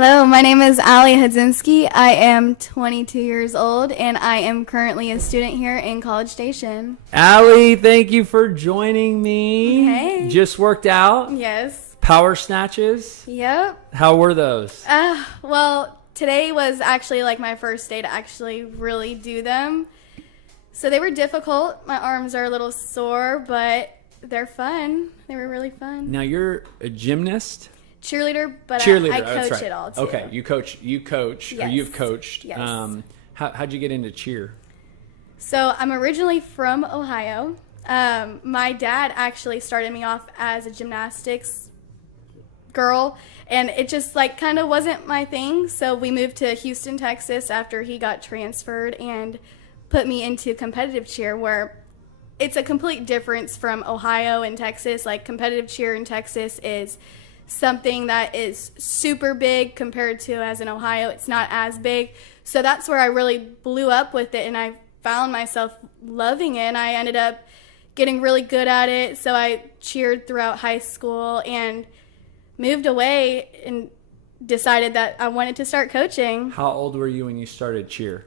Hello, my name is Hudzinksi. I am 22 years old, and I am currently a student here in College Station. Allie, thank you for joining me. Hey. Just worked out. Yes. Power snatches. Yep. How were those? Well, today was actually like my first day to actually really do them. So they were difficult. My arms are a little sore, but they're fun. They were really fun. Now you're a gymnast? Cheerleader, but Cheerleader. I That's coach right. it all too. Okay, you coach, Yes. or you've coached. Yes. How'd you get into cheer? So I'm originally from Ohio. My dad actually started me off as a gymnastics girl, and it just like kind of wasn't my thing. So we moved to Houston, Texas after he got transferred and put me into competitive cheer, where it's a complete difference from Ohio and Texas. Like competitive cheer in Texas is something that is super big compared to as in Ohio, it's not as big. So that's where I really blew up with it, and I found myself loving it, and I ended up getting really good at it. So I cheered throughout high school and moved away and decided that I wanted to start coaching. How old were you when you started cheer?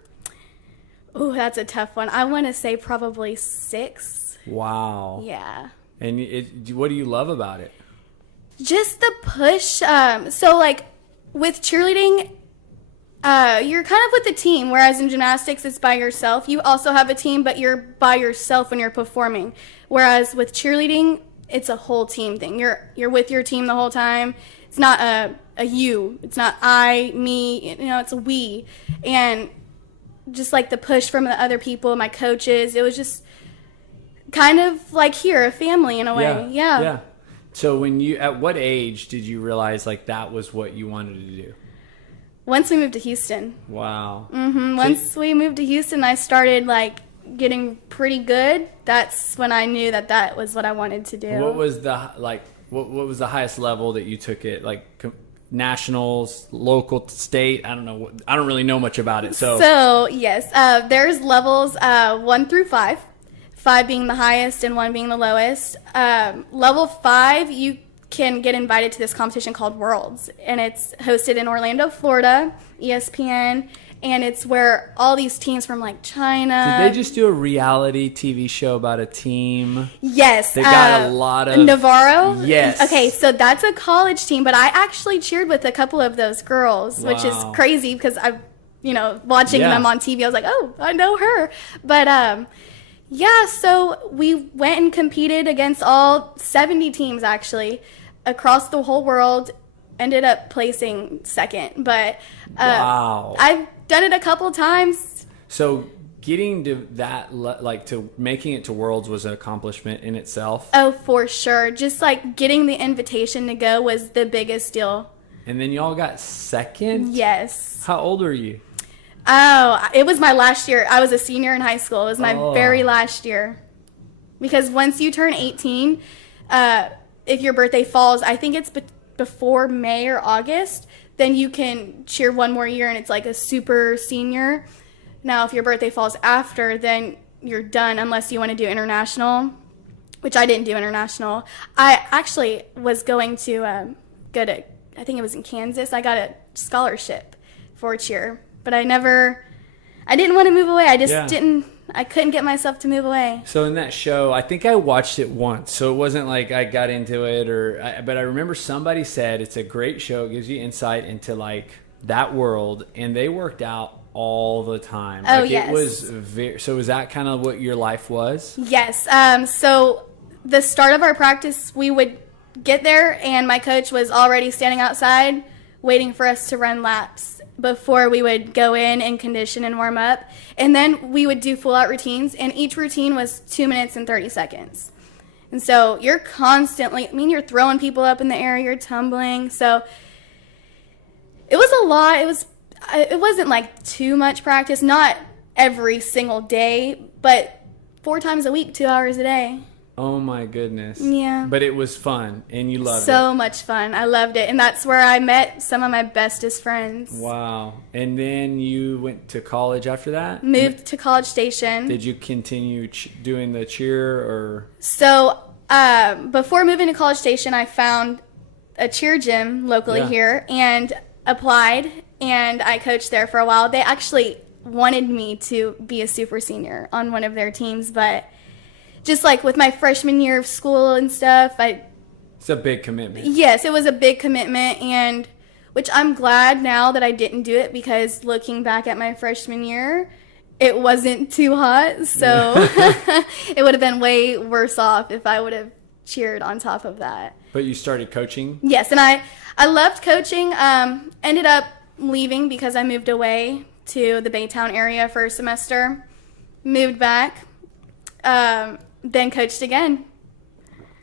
Oh, that's a tough one. I want to say probably 6. Wow. Yeah. And what do you love about it? Just the push. So like with cheerleading, you're kind of with a team, whereas in gymnastics it's by yourself. You also have a team, but you're by yourself when you're performing. Whereas with cheerleading, it's a whole team thing. You're with your team the whole time. It's not a you. It's not I, me. It's a we. And just like the push from the other people, my coaches, it was just kind of like here, a family in a way. Yeah. So at what age did you realize like that was what you wanted to do? Once we moved to Houston. Wow. Once we moved to Houston, I started like getting pretty good. That's when I knew that was what I wanted to do. What was the highest level that you took it? Like nationals, local, state? I don't know. I don't really know much about it. So yes, there's levels 1 through 5. 5 being the highest and 1 being the lowest. Level 5, you can get invited to this competition called Worlds, and it's hosted in Orlando, Florida, ESPN, and it's where all these teams from like China. Did they just do a reality TV show about a team? Yes. They got a lot of Navarro? Yes. Okay, so that's a college team, but I actually cheered with a couple of those girls, which is crazy because I've, watching them on TV, I was like, oh, I know her. But yeah, so we went and competed against all 70 teams actually across the whole world. Ended up placing second, but wow. I've done it a couple times. So getting to that, like to making it to Worlds was an accomplishment in itself. Oh, for sure. Just like getting the invitation to go was the biggest deal. And then y'all got second? Yes. How old are you? Oh, it was my last year. I was a senior in high school. It was my very last year. Because once you turn 18, if your birthday falls, I think it's before May or August, then you can cheer one more year and it's like a super senior. Now, if your birthday falls after, then you're done unless you want to do international, which I didn't do international. I actually was going to go to, I think it was in Kansas. I got a scholarship for cheer. But I didn't want to move away. I couldn't get myself to move away. So in that show, I think I watched it once. So it wasn't like I got into it but I remember somebody said it's a great show. It gives you insight into like that world, and they worked out all the time. Oh, like, yes. It was so was that kind of what your life was? Yes. So the start of our practice, we would get there and my coach was already standing outside waiting for us to run laps before we would go in and condition and warm up. And then we would do full out routines, and each routine was 2 minutes and 30 seconds. And so you're constantly, you're throwing people up in the air, you're tumbling. So it was a lot. It wasn't like too much practice, not every single day, but 4 times a week, 2 hours a day. Oh my goodness. Yeah. But it was fun and you loved it. So much fun. I loved it. And that's where I met some of my bestest friends. Wow. And then you went to college after that? Moved to College Station. Did you continue doing the cheer or? So before moving to College Station, I found a cheer gym locally here. And applied, and I coached there for a while. They actually wanted me to be a super senior on one of their teams, but just like with my freshman year of school and stuff, It's a big commitment. yes, it was a big commitment, and which I'm glad now that I didn't do it, because looking back at my freshman year, it wasn't too hot, so it would have been way worse off if I would have cheered on top of that. But you started coaching? Yes, and I loved coaching. Ended up leaving because I moved away to the Baytown area for a semester. Moved back, then coached again.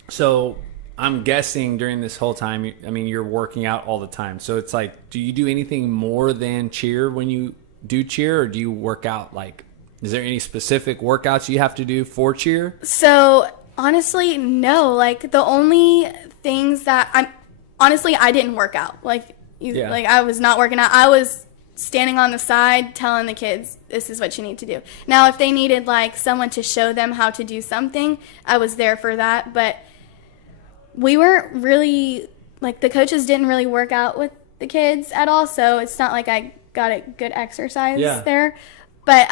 So I'm guessing during this whole time, I mean, you're working out all the time. So it's like, do you do anything more than cheer when you do cheer, or do you work out? Like, is there any specific workouts you have to do for cheer? So honestly, no. Like the only things that I didn't work out. Like I was not working out. I was standing on the side telling the kids, this is what you need to do. Now, if they needed like someone to show them how to do something, I was there for that. But we weren't really, like, the coaches didn't really work out with the kids at all. So it's not like I got a good exercise there. But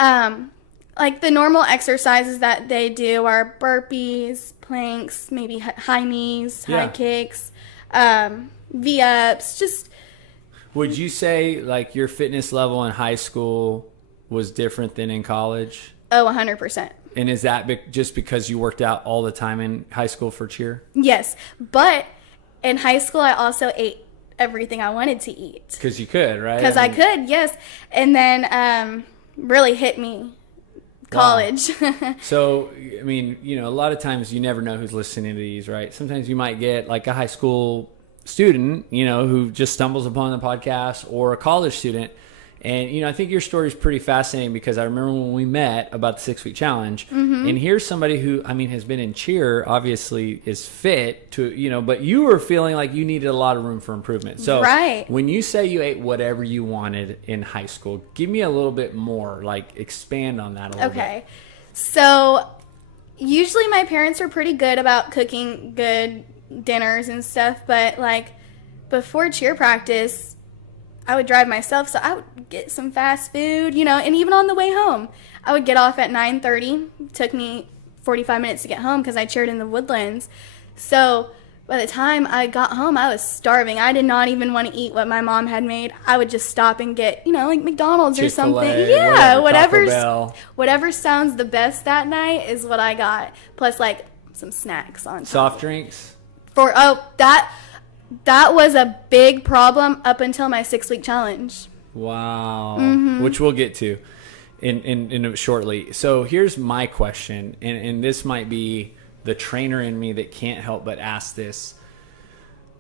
like the normal exercises that they do are burpees, planks, maybe high knees, high kicks, V-ups, just. Would you say like your fitness level in high school was different than in college? Oh, 100%. And is that just because you worked out all the time in high school for cheer? Yes, but in high school I also ate everything I wanted to eat. Because you could, right? Because I could, yes. And then really hit me college. Wow. So, I mean, you know, a lot of times you never know who's listening to these, right? Sometimes you might get like a high school student, you know, who just stumbles upon the podcast, or a college student. And, you know, I think your story is pretty fascinating, because I remember when we met about the 6-week challenge, and here's somebody who, I mean, has been in cheer, obviously is fit to, you know, but you were feeling like you needed a lot of room for improvement. So when you say you ate whatever you wanted in high school, give me a little bit more, like expand on that a little bit. Okay. So usually my parents are pretty good about cooking good dinners and stuff, but like before cheer practice, I would drive myself, so I would get some fast food, you know, and even on the way home, I would get off at 9:30. It took me 45 minutes to get home because I cheered in the Woodlands. So by the time I got home, I was starving. I did not even want to eat what my mom had made. I would just stop and get, you know, like McDonald's or something. Yeah, whatever sounds the best that night is what I got. Plus, like, some snacks on top. Soft drinks? That was a big problem up until my 6-week challenge. Wow. Which we'll get to in shortly. So here's my question, and this might be the trainer in me that can't help but ask this.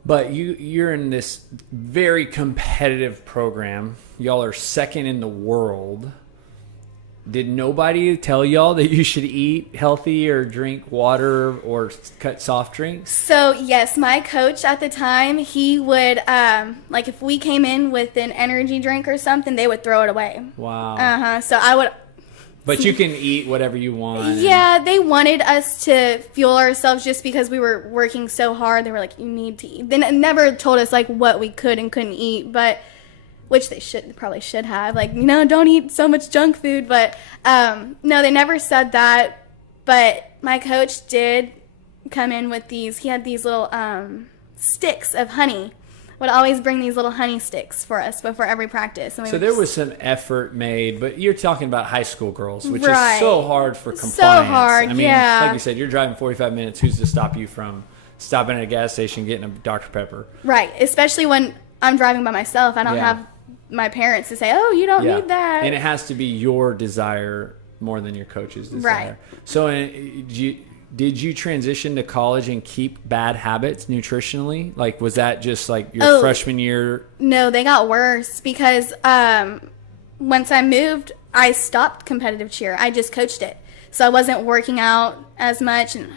But you're in this very competitive program. Y'all are second in the world. Did nobody tell y'all that you should eat healthy or drink water or cut soft drinks? So, yes, my coach at the time, he would, like if we came in with an energy drink or something, they would throw it away. Wow. So I would... But you can eat whatever you want. Yeah, they wanted us to fuel ourselves just because we were working so hard. They were like, you need to eat. They never told us, like, what we could and couldn't eat, but... Which they probably should have, like, you know, don't eat so much junk food. But no, they never said that. But my coach did come in with these. He had these little sticks of honey. Would always bring these little honey sticks for us before every practice. And so there was some effort made, but you're talking about high school girls, which is so hard for compliance. So hard, I mean, like you said, you're driving 45 minutes. Who's to stop you from stopping at a gas station, getting a Dr. Pepper? Right, especially when I'm driving by myself. I don't have my parents to say, oh, you don't need that. And it has to be your desire more than your coach's desire. Right. So did you transition to college and keep bad habits nutritionally? Like, was that just like your freshman year? No, they got worse because once I moved, I stopped competitive cheer. I just coached it. So I wasn't working out as much. And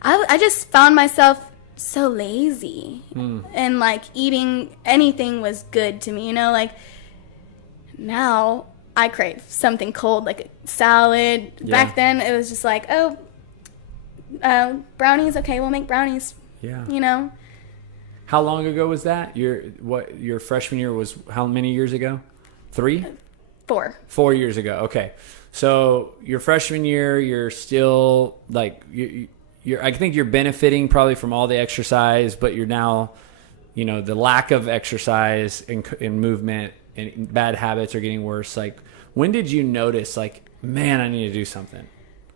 I just found myself so lazy, and like eating anything was good to me, you know. Like now I crave something cold, like a salad. Back then it was just like, brownies, okay, we'll make brownies, you know. How long ago was that? Your freshman year was how many years ago? 3? 4. 4 years ago. Okay. So your freshman year, you're still like you're I think you're benefiting probably from all the exercise, but you're now, the lack of exercise and movement and bad habits are getting worse. Like, when did you notice, like, man, I need to do something?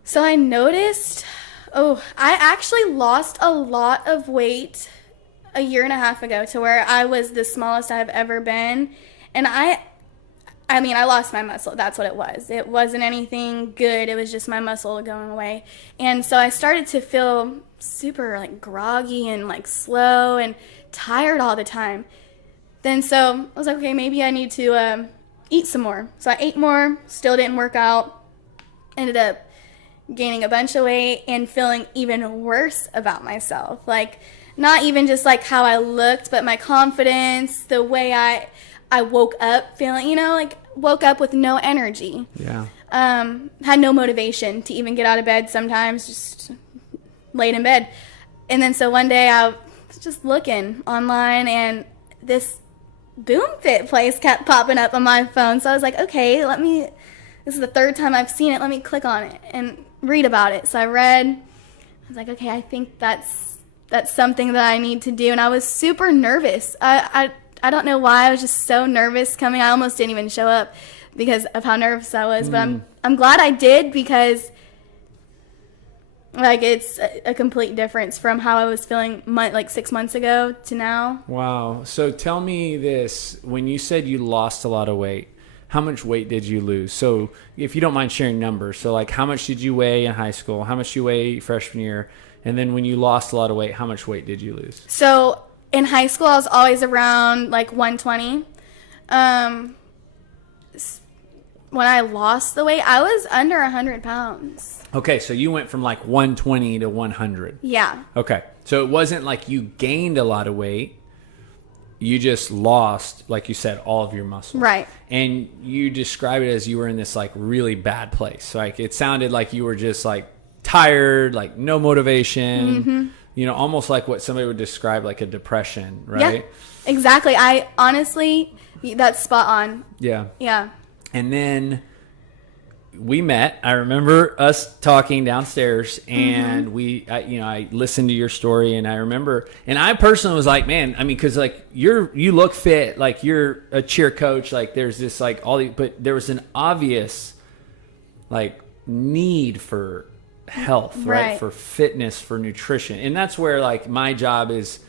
So I noticed, I actually lost a lot of weight a year and a half ago to where I was the smallest I've ever been. And I lost my muscle. That's what it was. It wasn't anything good. It was just my muscle going away. And so I started to feel super like groggy and like slow and tired all the time. Then so I was like, okay, maybe I need to eat some more. So I ate more, still didn't work out. Ended up gaining a bunch of weight and feeling even worse about myself. Like, not even just like how I looked, but my confidence, the way I woke up feeling, woke up with no energy. Yeah. Had no motivation to even get out of bed sometimes, just laid in bed. And then so one day I was just looking online and this Boom Fit place kept popping up on my phone. So I was like, okay, this is the 3rd time I've seen it. Let me click on it and read about it. So I read. I was like, okay, I think that's something that I need to do. And I was super nervous. I don't know why. I was just so nervous coming. I almost didn't even show up because of how nervous I was. But I'm glad I did, because like it's a complete difference from how I was feeling like 6 months ago to now. Wow. So tell me this. When you said you lost a lot of weight, how much weight did you lose? So if you don't mind sharing numbers. So like, how much did you weigh in high school? How much did you weigh freshman year? And then when you lost a lot of weight, how much weight did you lose? So in high school, I was always around like 120. When I lost the weight, I was under 100 pounds. Okay, so you went from like 120 to 100. Yeah. Okay, so it wasn't like you gained a lot of weight. You just lost, like you said, all of your muscle. Right. And you describe it as you were in this like really bad place. Like, it sounded like you were just like tired, like no motivation, almost like what somebody would describe like a depression, right? Yeah, exactly. I honestly, that's spot on. Yeah. Yeah. And then we met. I remember us talking downstairs, and I listened to your story, and I remember, and I personally was like, man, I mean, because like you look fit, like you're a cheer coach, like there's this like but there was an obvious like need for health, right? For fitness, for nutrition, and that's where like my job is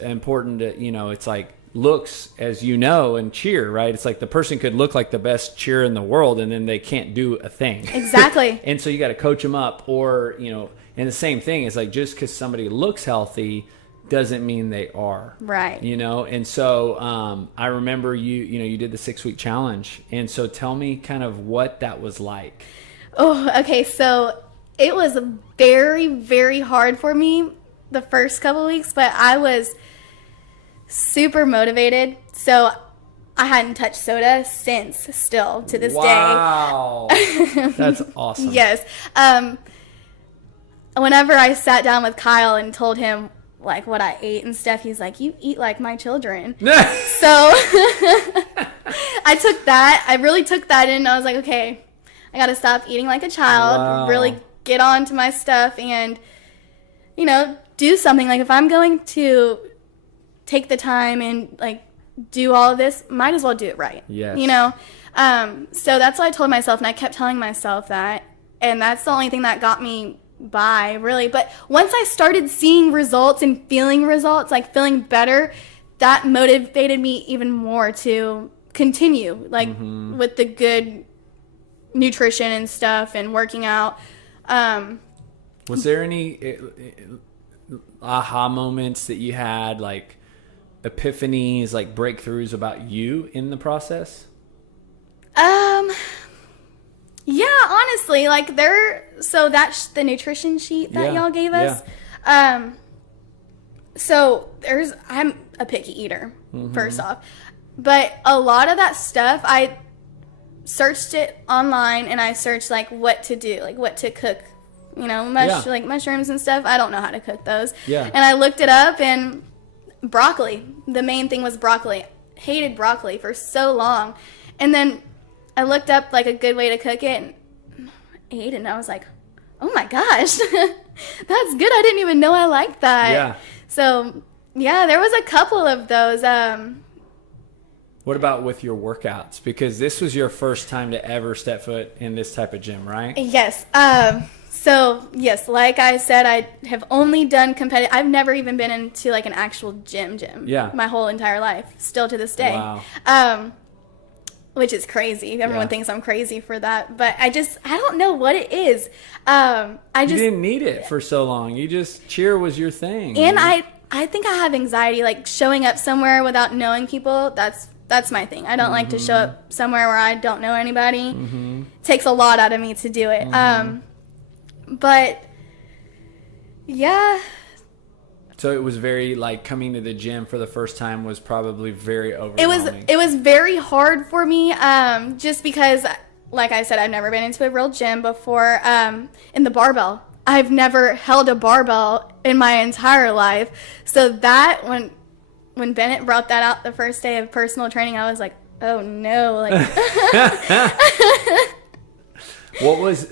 important to, it's like looks, as and cheer, right? It's like the person could look like the best cheer in the world and then they can't do a thing. Exactly. And so you got to coach them up, or, and the same thing is like, just because somebody looks healthy doesn't mean they are. Right. And so I remember you did the 6-week challenge. And so tell me kind of what that was like. Oh, okay. So it was very, very hard for me the first couple of weeks, but I was super motivated. So I hadn't touched soda since, still to this day. Wow. That's awesome. Yes. Whenever I sat down with Kyle and told him like what I ate and stuff, he's like, you eat like my children. So I really took that in. I was like, okay, I got to stop eating like a child, really get on to my stuff and, do something. Like, if I'm going to take the time and like do all of this, might as well do it right. Yes. So that's what I told myself, and I kept telling myself that, and that's the only thing that got me by, really. But once I started seeing results and feeling results, like feeling better, that motivated me even more to continue, like with the good nutrition and stuff and working out. Was there any aha moments that you had, like epiphanies, like breakthroughs about you in the process? Yeah, honestly, like so that's the nutrition sheet that y'all gave us. Yeah. So I'm a picky eater, first off, but a lot of that stuff, I searched it online and I searched like what to do, like what to cook, like mushrooms and stuff. I don't know how to cook those. Yeah. And I looked it up and broccoli. The main thing was broccoli. Hated broccoli for so long. And then I looked up like a good way to cook it and ate it, and I was like, oh my gosh, that's good. I didn't even know I liked that. Yeah. So, yeah, there was a couple of those. What about with your workouts? Because this was your first time to ever step foot in this type of gym, right? Yes. So, yes, like I said, I have only done competitive. I've never even been into like an actual gym. Yeah. My whole entire life, still to this day. Wow. Which is crazy. Everyone Yeah. thinks I'm crazy for that, but I don't know what it is. You didn't need it for so long. You just, cheer was your thing. And I think I have anxiety, like showing up somewhere without knowing people. That's my thing. I don't like to show up somewhere where I don't know anybody. It takes a lot out of me to do it. But yeah. So it was very, like, coming to the gym for the first time was probably very overwhelming. It was very hard for me, just because, like I said, I've never been into a real gym before. In the barbell, I've never held a barbell in my entire life. So that when Bennett brought that out the first day of personal training, I was like, oh no, like.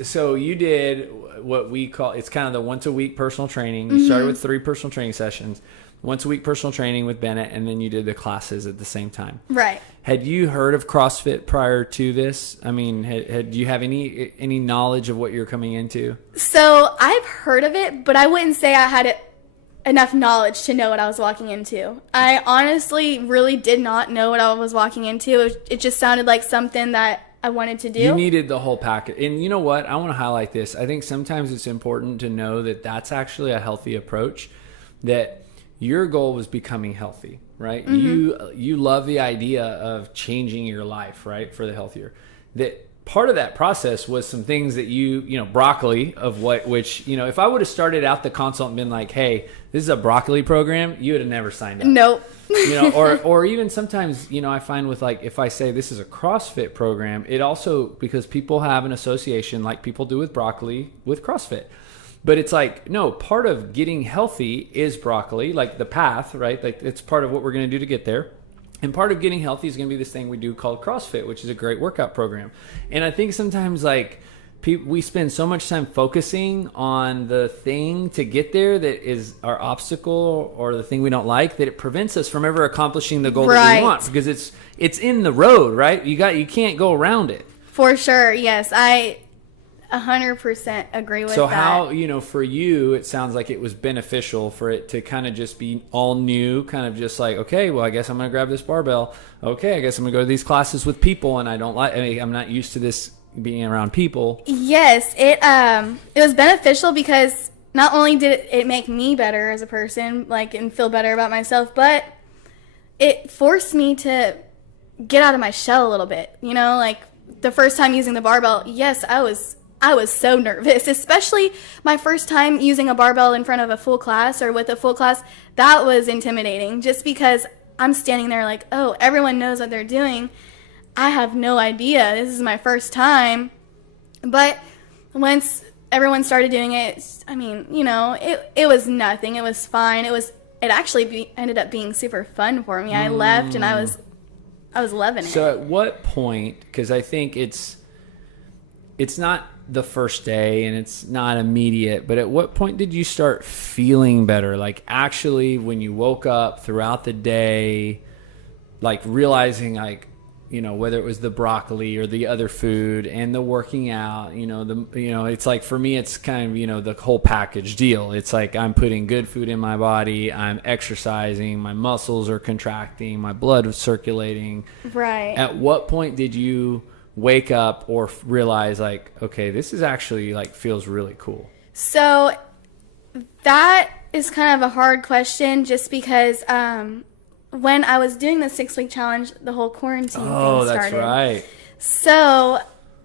So you did what we call, it's kind of the once a week personal training. You started with 3 personal training sessions, once a week personal training with Bennett, and then you did the classes at the same time. Right. Had you heard of CrossFit prior to this? I mean, had you have any knowledge of what you're coming into? So I've heard of it, but I wouldn't say I had enough knowledge to know what I was walking into. I honestly really did not know what I was walking into. It just sounded like something that I wanted to do. You needed the whole package. And you know what? I want to highlight this. I think sometimes it's important to know that that's actually a healthy approach, that your goal was becoming healthy, right? You love the idea of changing your life, right, for the healthier. That part of that process was some things that broccoli which if I would have started out the consult and been like, hey, this is a broccoli program, you would have never signed up. Nope. Or even sometimes, I find with, like, if I say this is a CrossFit program, it also, because people have an association like people do with broccoli with CrossFit. But it's like, no, part of getting healthy is broccoli, like the path, right? Like it's part of what we're going to do to get there. And part of getting healthy is going to be this thing we do called CrossFit, which is a great workout program. And I think sometimes, like, we spend so much time focusing on the thing to get there that is our obstacle or the thing we don't like, that it prevents us from ever accomplishing the goal that we want, because it's in the road, right? You can't go around it. For sure, yes. I 100% agree with that. So how, for you, it sounds like it was beneficial for it to kind of just be all new, kind of just like, okay, well, I guess I'm going to grab this barbell. Okay, I guess I'm going to go to these classes with people, and I'm not used to this being around people. Yes, it was beneficial because not only did it make me better as a person, like, and feel better about myself, but it forced me to get out of my shell a little bit. Like the first time using the barbell, yes, I was so nervous, especially my first time using a barbell in front of a full class or with a full class. That was intimidating, just because I'm standing there like, oh, everyone knows what they're doing. I have no idea. This is my first time. But once everyone started doing it, it was nothing. It was fine. It actually ended up being super fun for me. I left and I was loving it. So at what point, because I think it's not the first day and it's not immediate, but at what point did you start feeling better? Like, actually, when you woke up throughout the day, like realizing, like, whether it was the broccoli or the other food and the working out, it's like, for me, it's kind of, the whole package deal. It's like, I'm putting good food in my body, I'm exercising, my muscles are contracting, my blood is circulating. Right. At what point did you wake up or realize, like, okay, this is actually, like, feels really cool? So that is kind of a hard question, just because when I was doing the 6-week challenge, the whole quarantine thing started. Oh, that's right. So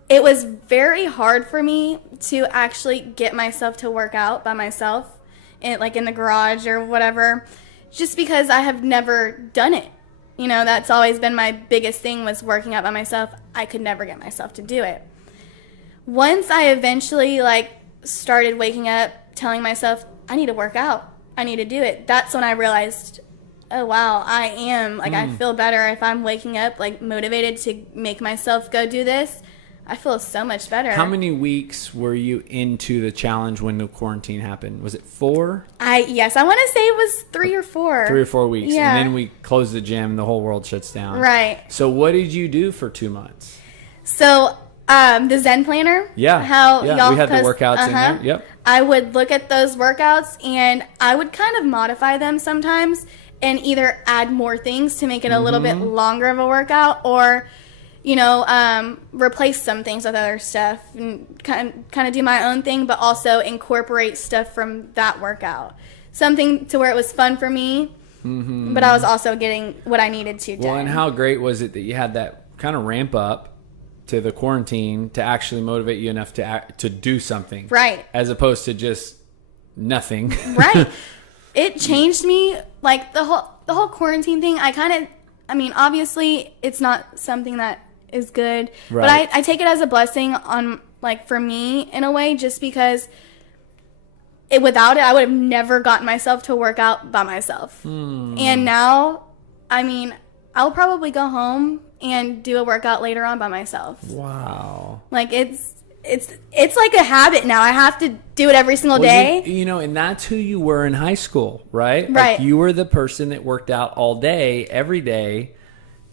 it was very hard for me to actually get myself to work out by myself, in the garage or whatever, just because I have never done it. That's always been my biggest thing, was working out by myself. I could never get myself to do it. Once I eventually, started waking up, telling myself, I need to work out, I need to do it, that's when I realized oh wow, I am. Like, I feel better if I'm waking up, like, motivated to make myself go do this. I feel so much better. How many weeks were you into the challenge when the quarantine happened? Was it 4? Yes, I want to say it was 3 or 4. 3 or 4 weeks. Yeah. And then we closed the gym. The whole world shuts down. Right. So what did you do for 2 months? So, the Zen planner. Yeah. How y'all we had post, the workouts in there. Yep. I would look at those workouts and I would kind of modify them sometimes and either add more things to make it a little bit longer of a workout, or replace some things with other stuff and kind of do my own thing, but also incorporate stuff from that workout. Something to where it was fun for me, but I was also getting what I needed to do. Well, and how great was it that you had that kind of ramp up to the quarantine to actually motivate you enough to do something, right? As opposed to just nothing, right? It changed me, like the whole quarantine thing. Obviously, it's not something that is good, right. But I take it as a blessing on, like, for me in a way, just because without it, I would have never gotten myself to work out by myself. And now, I'll probably go home and do a workout later on by myself. Wow. Like, it's like a habit now. I have to do it every single day. And that's who you were in high school, right? Right. Like, you were the person that worked out all day, every day.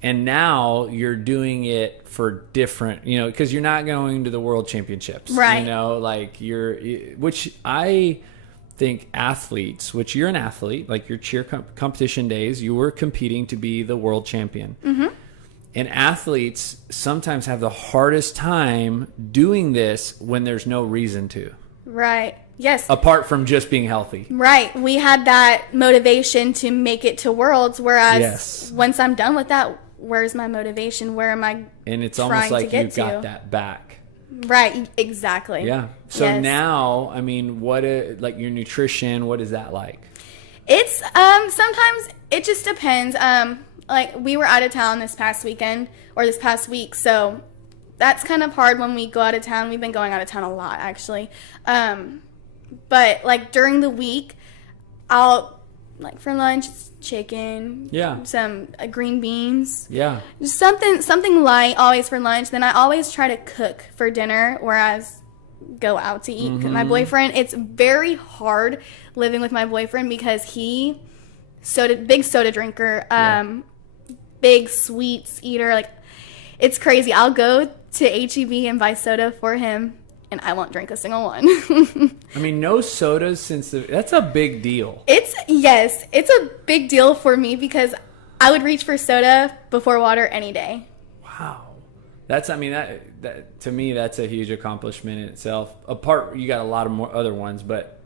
And now you're doing it for different, because you're not going to the world championships, right? Which I think athletes, which you're an athlete, like your cheer competition days, you were competing to be the world champion. And athletes sometimes have the hardest time doing this when there's no reason to. Right. Yes. Apart from just being healthy. Right. We had that motivation to make it to worlds, whereas once I'm done with that, where's my motivation? Where am I? And it's almost like you got that back. Right. Exactly. Yeah. So now, what, like your nutrition, what is that like? It's, sometimes it just depends. Like, we were out of town this past weekend, or this past week, so that's kind of hard when we go out of town. We've been going out of town a lot, actually. But, like, during the week, I'll, like, for lunch, chicken, some green beans, just something light always for lunch. Then I always try to cook for dinner, whereas go out to eat. My boyfriend, it's very hard living with my boyfriend because he big soda drinker, big sweets eater. Like, it's crazy. I'll go to H-E-B and buy soda for him, and I won't drink a single one. No sodas that's a big deal. It's a big deal for me because I would reach for soda before water any day. Wow. That's, that to me, that's a huge accomplishment in itself. You got a lot of more other ones, but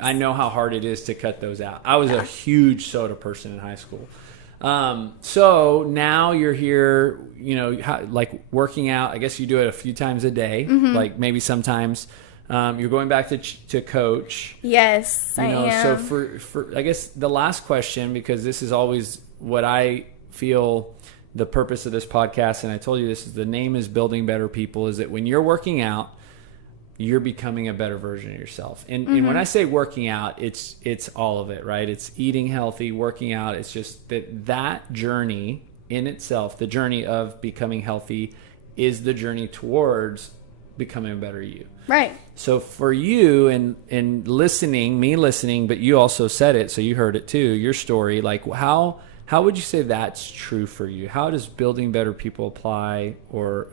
I know how hard it is to cut those out. I was a huge soda person in high school. So now you're here, like working out. I guess you do it a few times a day, like maybe sometimes. You're going back to coach. Yes, I am. So for I guess the last question, because this is always what I feel the purpose of this podcast, and I told you this, the name is Building Better People, is that when you're working out, you're becoming a better version of yourself. And when I say working out, it's all of it, right? It's eating healthy, working out. It's just that journey in itself, the journey of becoming healthy, is the journey towards becoming a better you. Right. So for you and me listening, but you also said it, so you heard it too, your story, like how would you say that's true for you? How does Building Better People apply or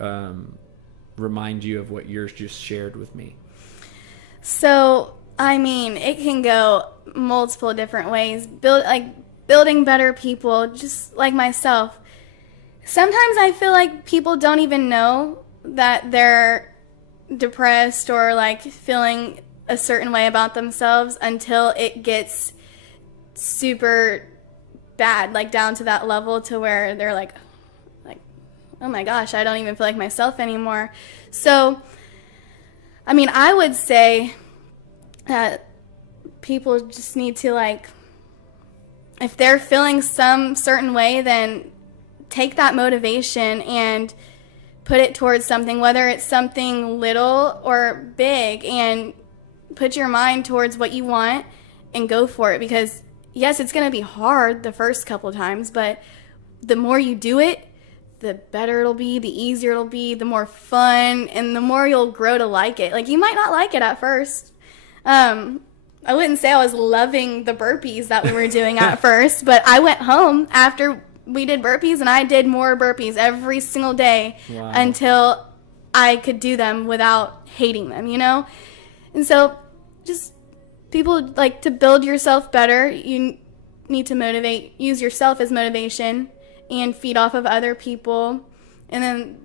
remind you of what yours just shared with me? So, it can go multiple different ways. Building better people, just like myself. Sometimes I feel like people don't even know that they're depressed or like feeling a certain way about themselves until it gets super bad, like down to that level to where they're like, oh my gosh, I don't even feel like myself anymore. So, I would say that people just need to, like, if they're feeling some certain way, then take that motivation and put it towards something, whether it's something little or big, and put your mind towards what you want and go for it, because yes, it's going to be hard the first couple of times, but the more you do it, the better it'll be, the easier it'll be, the more fun, and the more you'll grow to like it. Like, you might not like it at first. I wouldn't say I was loving the burpees that we were doing at first, but I went home after we did burpees, and I did more burpees every single day until I could do them without hating them, you know? And so just people like to build yourself better. You need to use yourself as motivation and feed off of other people. And then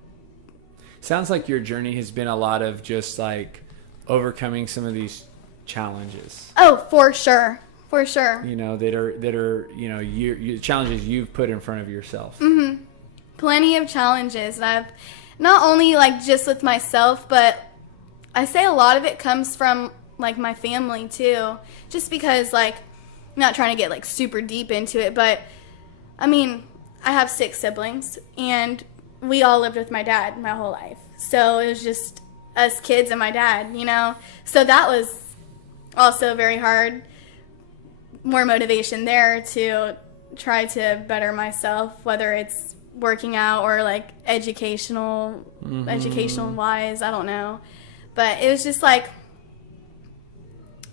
sounds like your journey has been a lot of just like overcoming some of these challenges. Oh, for sure. For sure. You know, that are you challenges you've put in front of yourself. Mm-hmm. Plenty of challenges. And I've not only like just with myself, but I say a lot of it comes from like my family too. Just because like, I'm not trying to get like super deep into it, but I mean, I have 6 siblings, and we all lived with my dad my whole life. So it was just us kids and my dad, you know? So that was also very hard. More motivation there to try to better myself, whether it's working out or like educational wise, I don't know. But it was just like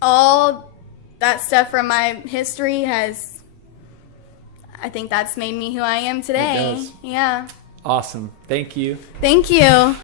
all that stuff from my history I think that's made me who I am today. It does. Yeah. Awesome. Thank you. Thank you.